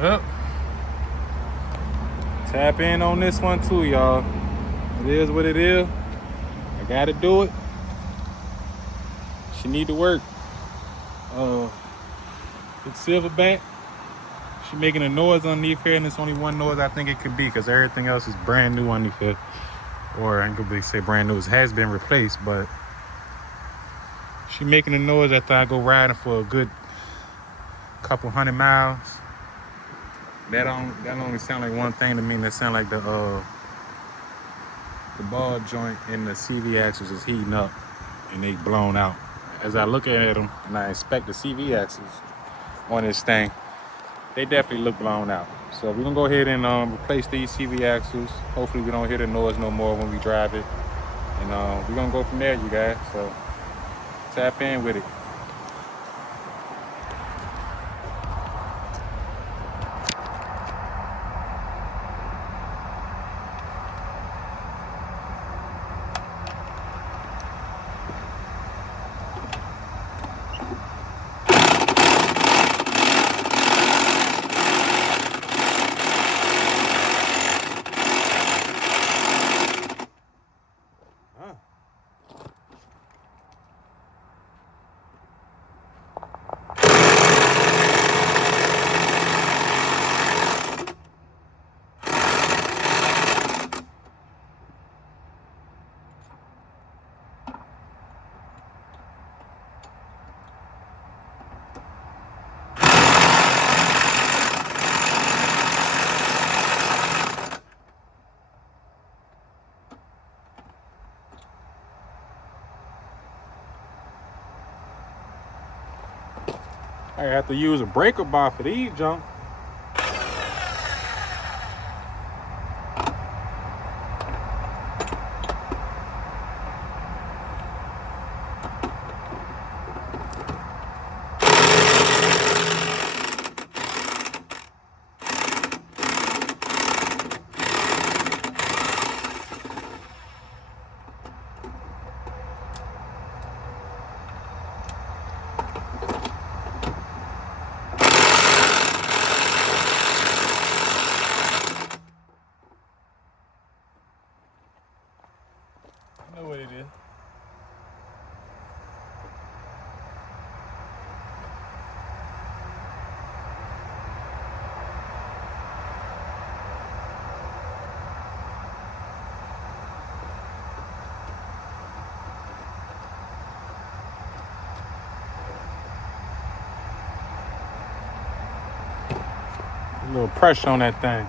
Yep. Tap in on this one too, y'all. It is what it is. I gotta do it. She need to work. It's Silverback. She making a noise underneath here, and it's only one noise I think it could be because everything else is brand new underneath here. Or I ain't gonna say brand new, it has been replaced, but she making a noise after I go riding for a good couple 100 miles. That only sound like one thing to me. That sound like the ball joint in the CV axles is heating up and they blown out. As I look at them and I inspect the CV axles on this thing, they definitely look blown out. So we're gonna go ahead and replace these CV axles. Hopefully we don't hear the noise no more when we drive it. And we're gonna go from there, you guys. So tap in with it. I have to use a breaker bar for these jump. I know what it is. A little pressure on that thing.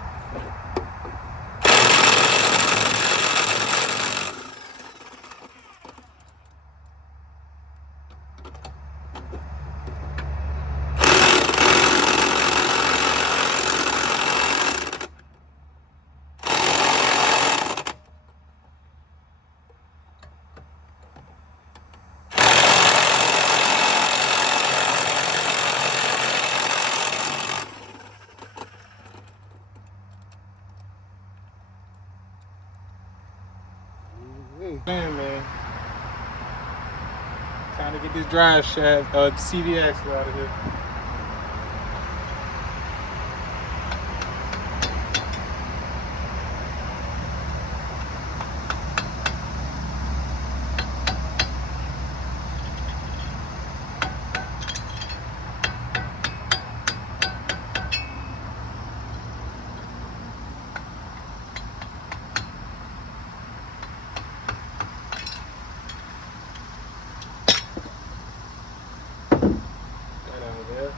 Man. Time to get this drive shaft, CV axle out of here. Get out of there.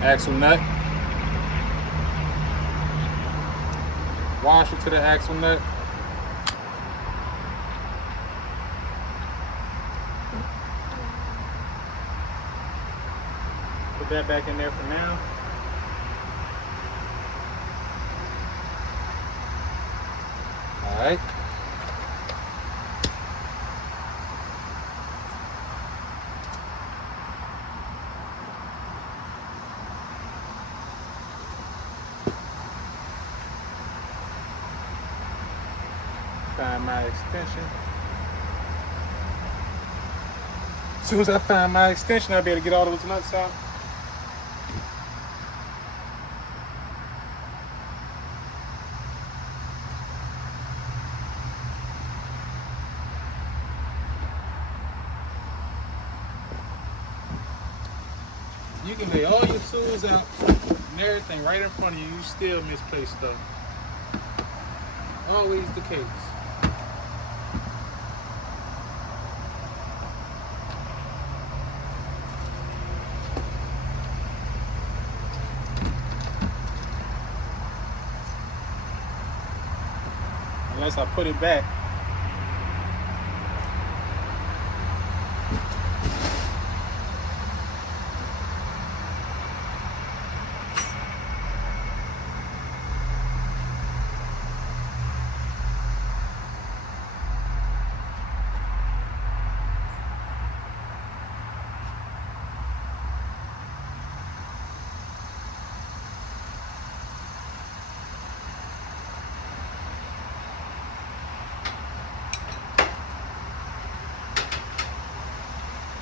Axle nut. Washer to the axle nut. Put that back in there for now. All right. Find my extension. As soon as I find my extension, I'll be able to get all those nuts out. You can lay all your tools out and everything right in front of you. You still misplace stuff. Always the case. Unless I put it back.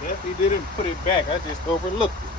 Definitely didn't put it back. I just overlooked it.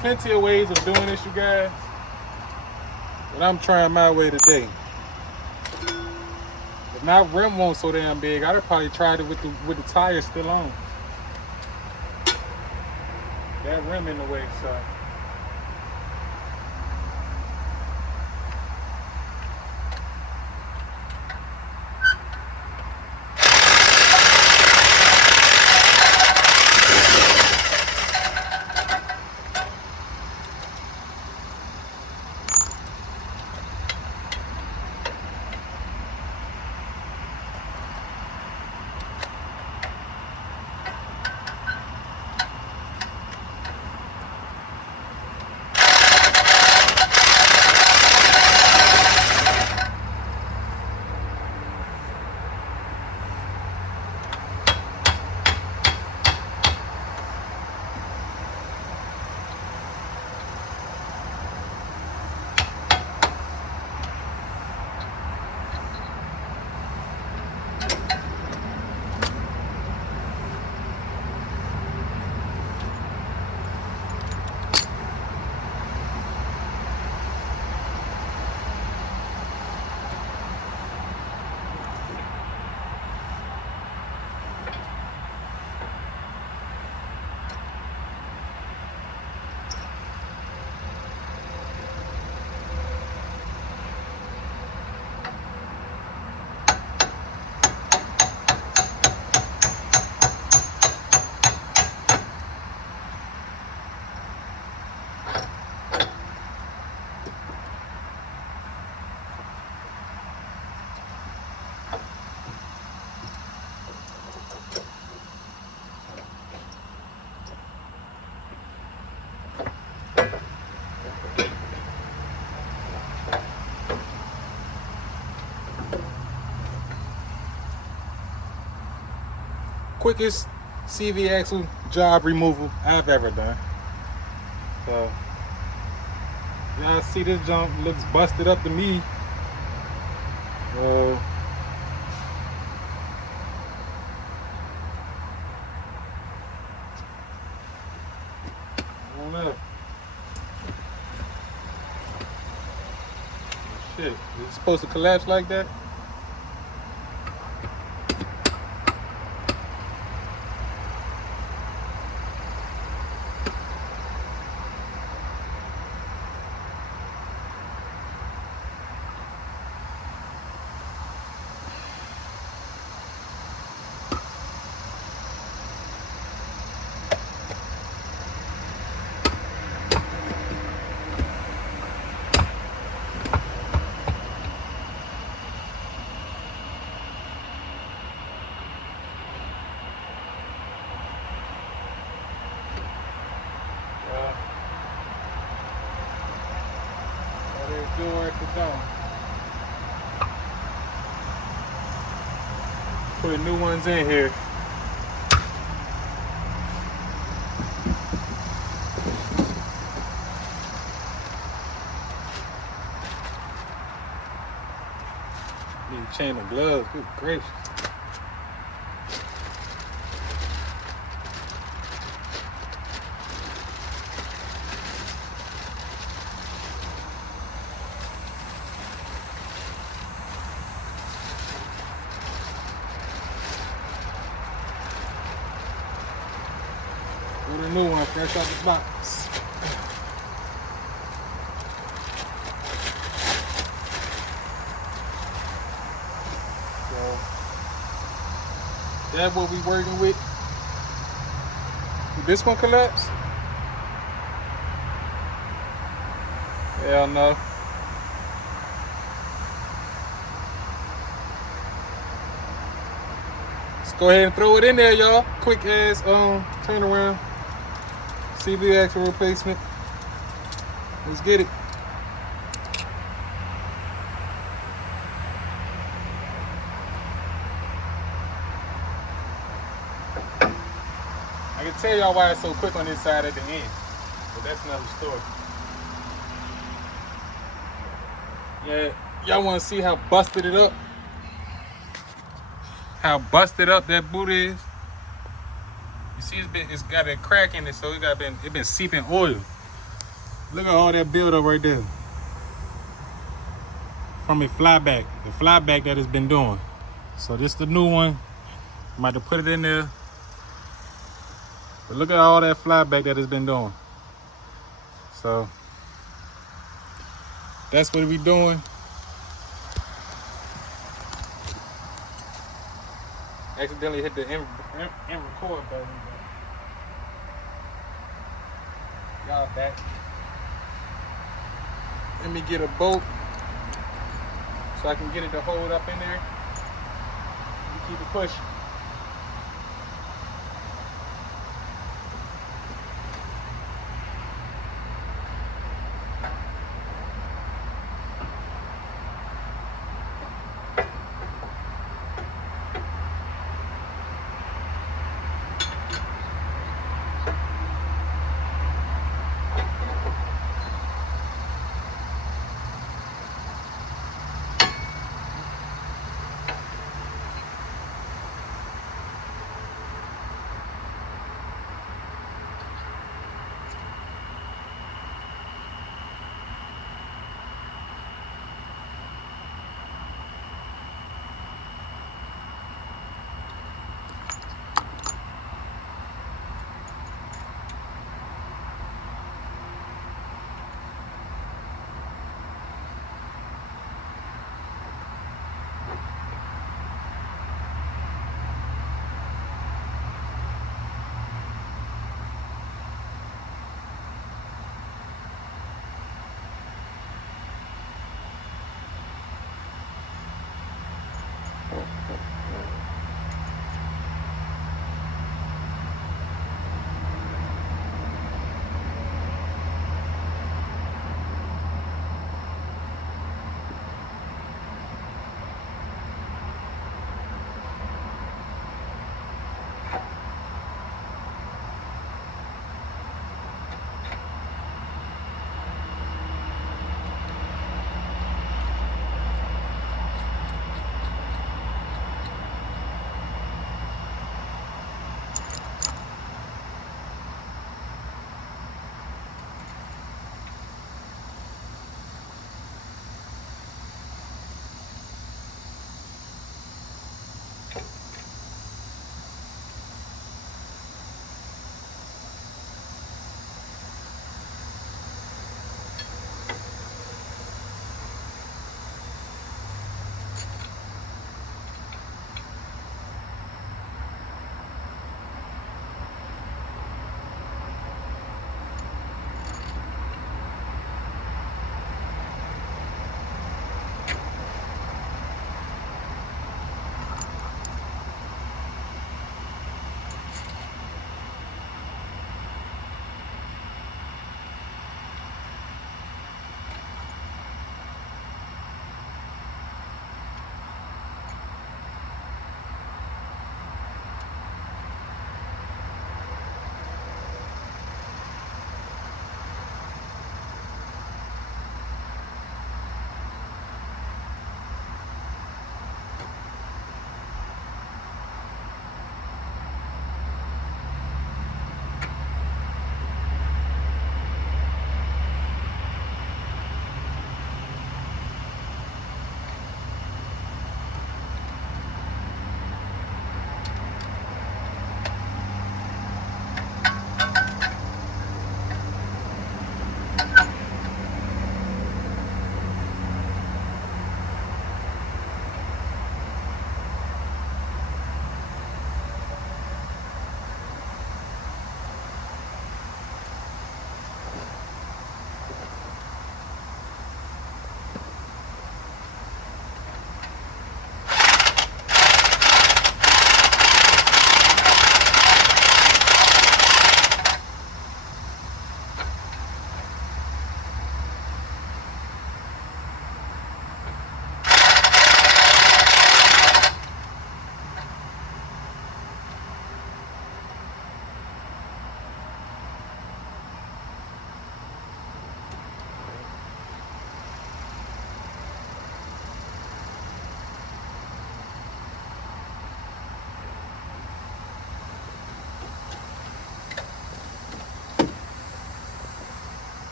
Plenty of ways of doing this, you guys. But I'm trying my way today. If my rim won't so damn big, I'd have probably tried it with the tires still on. That rim in the way, so. quickest CV axle job removal I've ever done. So y'all see this jump looks busted up to me. I don't know. Shit, is it supposed to collapse like that? Put new ones in here. Need to change the gloves. Good gracious. Put a new one fresh out the box. So that's what we working with. Did this one collapse? Hell no. Let's go ahead and throw it in there, y'all. Quick ass turnaround. CV axle replacement. Let's get it. I can tell y'all why it's so quick on this side at the end, but that's another story. Yeah, y'all want to see how busted it up? How busted up that boot is? You see, it's got a crack in it, so it been seeping oil. Look at all that buildup right there from a flyback, the flyback that it's been doing. So this the new one. I'm about to put it in there. But look at all that flyback that it's been doing. So that's what we doing. Accidentally hit the end record button. Y'all back. Let me get a bolt so I can get it to hold up in there. Keep it pushing.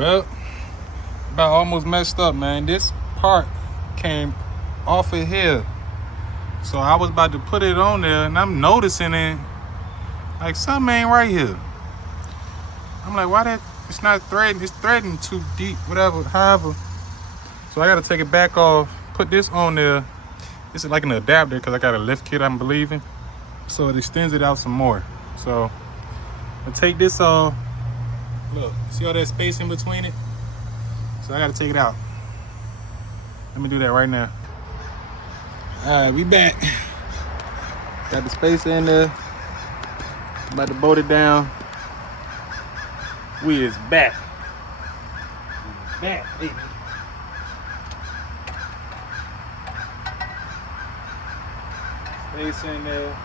Well, about almost messed up, man. This part came off of here. So I was about to put it on there, and I'm noticing it. Like, something ain't right here. I'm like, why that? It's not threading. It's threading too deep, whatever, however. So I got to take it back off, put this on there. This is like an adapter because I got a lift kit, I'm believing. So it extends it out some more. So I'll take this off. Look, see all that space in between it? So I got to take it out. Let me do that right now. All right, we back. Got the spacer in there. About to bolt it down. We is back. Back, baby. Spacer in there.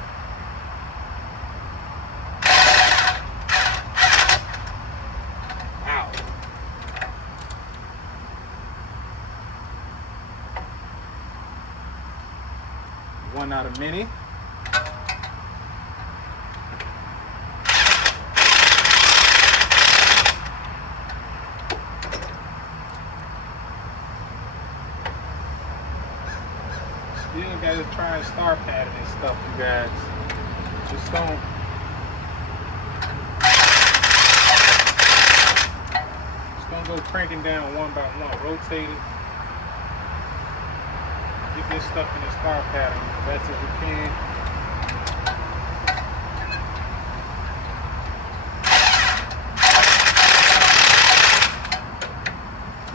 Ow. One out of many. Still gotta try and star pattern and stuff, you guys. Just don't. Just don't go cranking down one by one. Rotate it. Get this stuff in the star pattern as best as you can.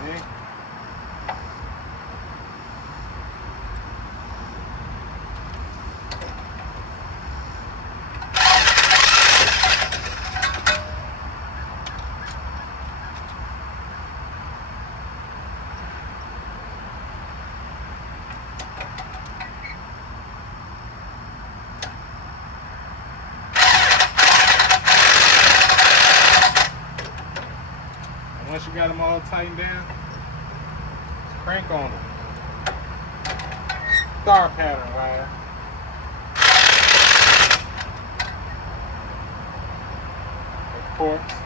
Okay. Once you got them all tightened down, just crank on them. Star pattern wire. Of course.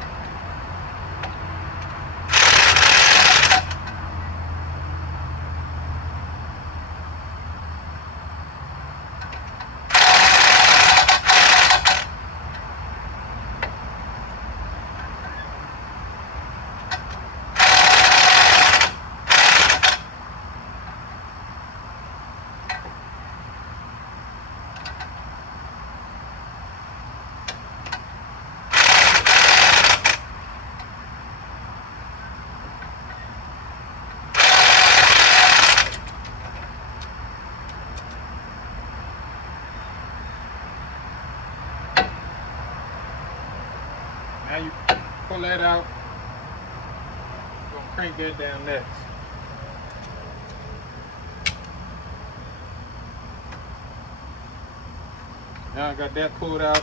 Now you pull that out. You're gonna crank that down next. Now I got that pulled out.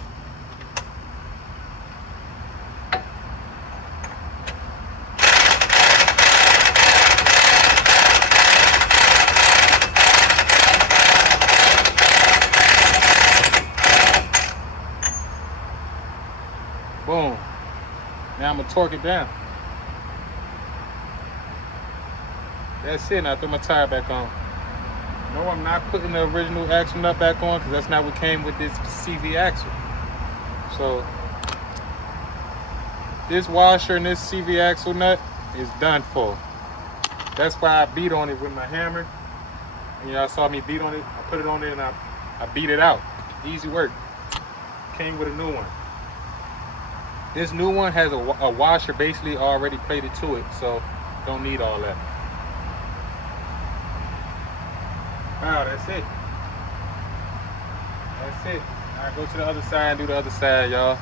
Boom. Now I'm gonna torque it down. That's it. Now I throw my tire back on. No, I'm not putting the original axle nut back on because that's not what came with this CV axle. So this washer and this CV axle nut is done for. That's why I beat on it with my hammer. And y'all saw me beat on it. I put it on there and I beat it out. Easy work. Came with a new one. This new one has a washer basically already plated to it, so don't need all that. Wow, that's it. That's it. All right, go to the other side and do the other side, y'all.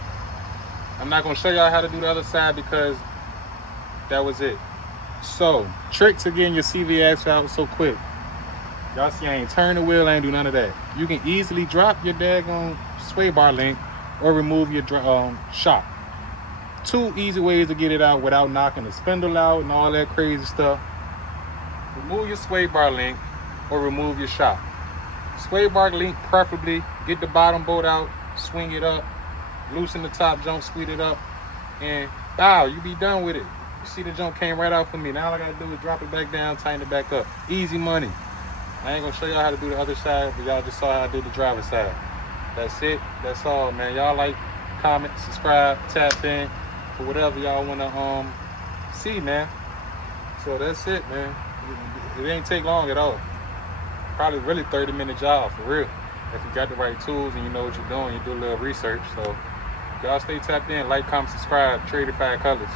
I'm not gonna show y'all how to do the other side because that was it. So, tricks of getting your CV axle out so quick. Y'all see I ain't turn the wheel, I ain't do none of that. You can easily drop your daggone sway bar link or remove your shock. Two easy ways to get it out without knocking the spindle out and all that crazy stuff. Remove your sway bar link or remove your shock. Sway bar link preferably, get the bottom bolt out, swing it up, loosen the top jump, squeeze it up, and bow, you be done with it. see the jump came right out for me. Now all I gotta do is drop it back down, tighten it back up. Easy money. I ain't gonna show y'all how to do the other side, but y'all just saw how I do the driver's side. That's it. That's all, man. Y'all like, comment, subscribe, tap in for whatever y'all wanna see, man. So that's it, man. It ain't take long at all. Probably really 30-minute job for real. If you got the right tools and you know what you're doing, you do a little research. So y'all stay tapped in, like, comment, subscribe, Tradified Colors.